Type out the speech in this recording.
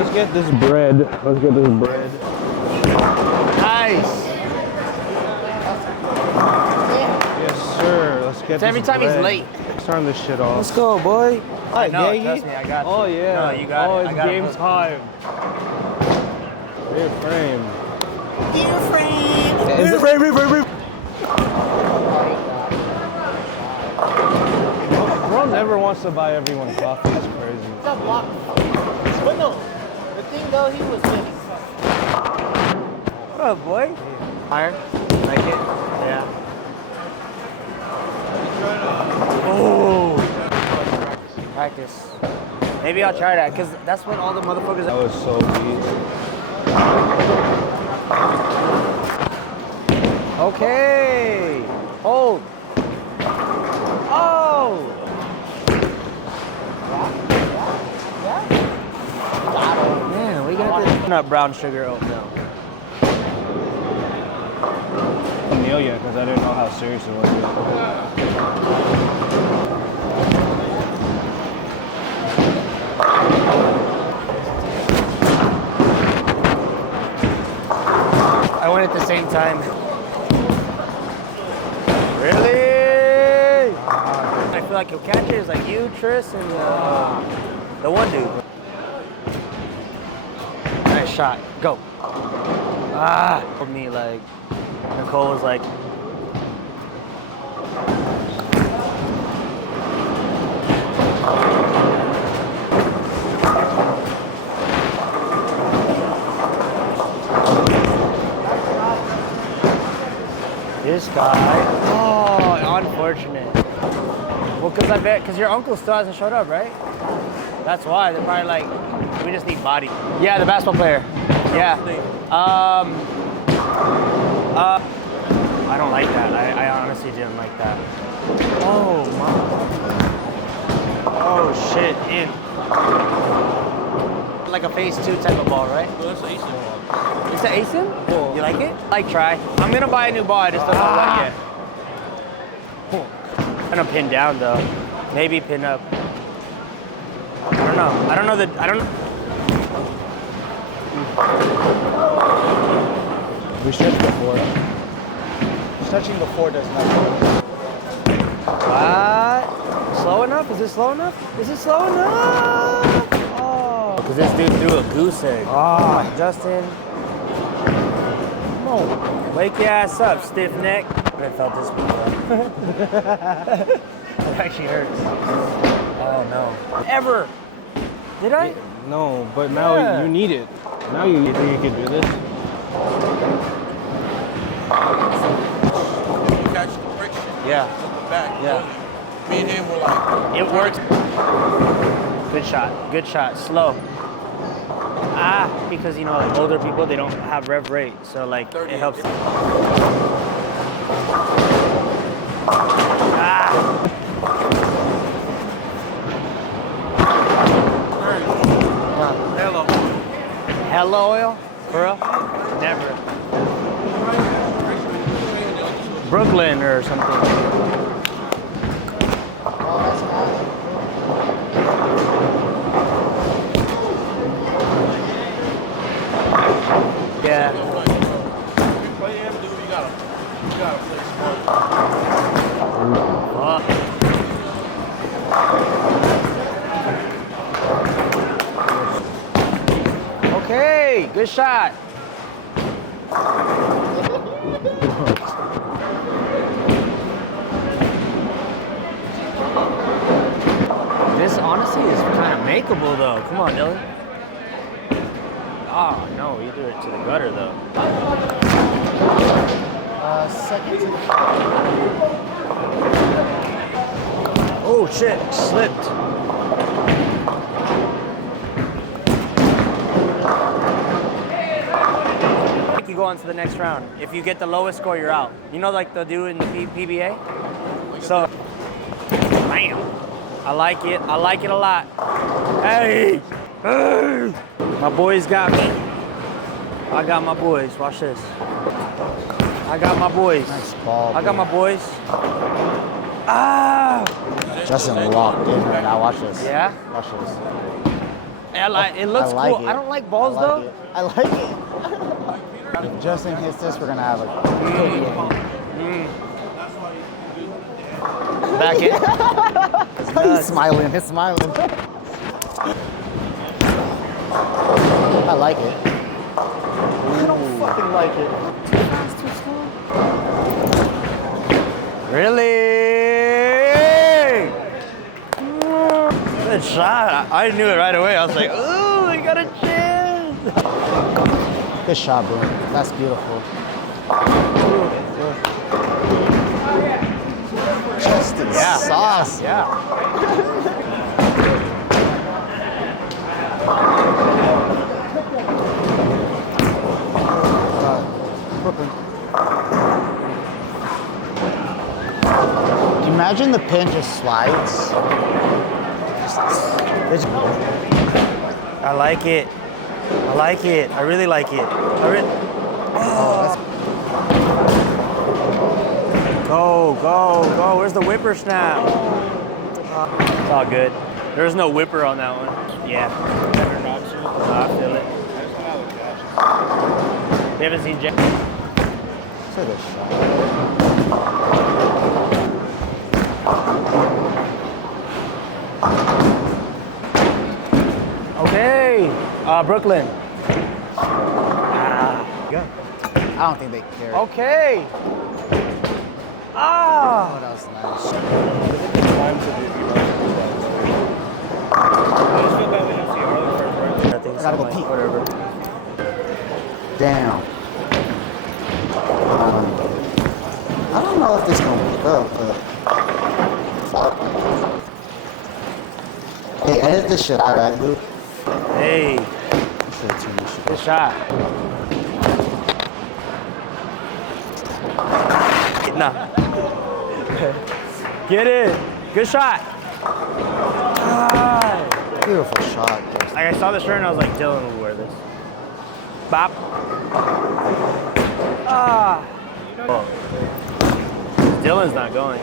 Let's get this bread. Let's get this bread. Nice. Yes, sir. Let's get It's this every time bread. he's late. Starting this shit off. Let's go, boy. I know, trust me, I got you. Oh, yeah. No, you got it. It's I got game it. time. Rear frame. Dear frame. Bro never wants to buy everyone coffee. It's crazy. But no, the thing though, he was winning. What up, boy? Iron? Like it? Yeah. Oh! Practice. Maybe I'll try that, because that's what all the motherfuckers That was so deep. Okay! Hold! Oh! Man, we got this nut brown sugar oatmeal. Meal yet because I didn't know how serious it was. I went at the same time. Really? I feel like he'll catch it. It's like you, Tris, and the one dude. Nice shot. Go. Ah. Told me like Nicole was like. This guy. Oh, unfortunate. Well, because your uncle still hasn't showed up, right? That's why. They're probably like, we just need body. Yeah, the basketball player. Yeah. I don't like that. I honestly didn't like that. Oh, my. Oh, shit. In. Like a phase 2 type of ball, right? Well, that's an ace ball. It's an ASIN? Cool. You like it? Like try. I'm gonna buy a new ball. I just don't know what yet. I'm gonna pin down though. Maybe pin up. I don't know. I don't know. We stretched before. Stretching before does not work. What? Slow enough? Is it slow enough? Is it slow enough? Oh. Because this dude threw a goose egg. Oh, Justin. Come on. Wake your ass up, stiff neck. I felt this before. It actually hurts. Oh no. Ever. Did I? No, but now you need it. Now you think you can do this? You catch the friction. Yeah. Look back. Yeah. Me and him were like. It works. Good shot. Good shot. Slow. Because you know, older people, they don't have rev rate, so like it helps. Hello. Hello oil? For real? Never. Brooklyn or something. Yeah. You play him, dude, you gotta play smart. Okay, good shot. This honestly is kind of makeable though. Come on, Dylan. Oh no, you threw it to the gutter though. Second. Oh shit, slipped. You go on to the next round. If you get the lowest score, you're out. You know, like they do in the PBA. So, bam. I like it. I like it a lot. Hey, hey. My boys got me. I got my boys. Watch this. I got my boys. Nice ball. I got my boys. Ah! Justin locked in right now. Watch this. Yeah? Watch this. It looks I like cool. it. I don't like balls I like though. it. I like it. If Justin hits this, we're gonna have a Back in. He's smiling. He's smiling. I like it. I don't fucking like it. Really? Good shot. I knew it right away. I was like, ooh, he got a chance. Good shot, bro. That's beautiful. Justin sauce. Yeah. Brooklyn. Can you imagine the pin just slides? I like it. I like it. I really like it. Go, go, go. Where's the whippersnap? It's all good. There's no whipper on that one. Yeah. I feel it. We haven't seen Jack. It's a good shot. Okay. Brooklyn. Yeah. I don't think they care. Okay. Oh, that was nice. I think I gotta go something pee. like whatever. Damn. I don't know if this gonna wake up, but hey, edit this shit out, right, dude? Hey, good shot. Nah. Get it. Good shot. Ah. Beautiful shot. Like I saw the shirt and I was like, Dylan would wear this. Bop. Ah. Oh. Dylan's not going.